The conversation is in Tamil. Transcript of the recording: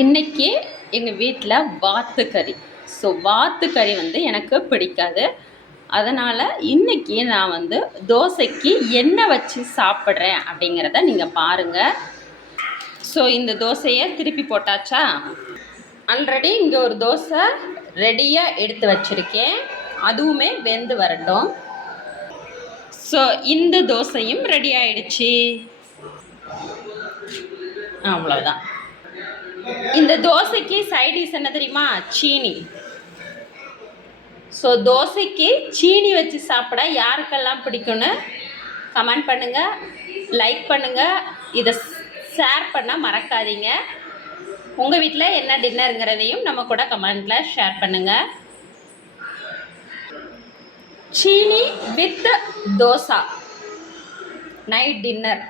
இன்றைக்கி எங்கள் வீட்டில் வாத்துக்கறி. ஸோ வாத்துக்கறி வந்து எனக்கு பிடிக்காது. அதனால் இன்றைக்கி நான் வந்து தோசைக்கு என்ன வச்சு சாப்பிட்றேன் அப்படிங்கிறத நீங்கள் பாருங்கள். ஸோ இந்த தோசையை திருப்பி போட்டாச்சா. ஆல்ரெடி இங்கே ஒரு தோசை ரெடியாக எடுத்து வச்சுருக்கேன், அதுவுமே வெந்து வரட்டும். ஸோ இந்த தோசையும் ரெடி ஆயிடுச்சு. அவ்வளோதான். இந்த தோசைக்கு சைடிஷ் என்ன தெரியுமா? சீனி. ஸோ தோசைக்கு சீனி வச்சு சாப்பிட யாருக்கெல்லாம் பிடிக்கும்னு கமெண்ட் பண்ணுங்கள், லைக் பண்ணுங்கள், இதை ஷேர் பண்ண மறக்காதீங்க. உங்கள் வீட்டில் என்ன டின்னருங்கிறதையும் நம்ம கூட கமெண்ட்டில் ஷேர் பண்ணுங்கள். சீனி வித் தோசை நைட் டின்னர்.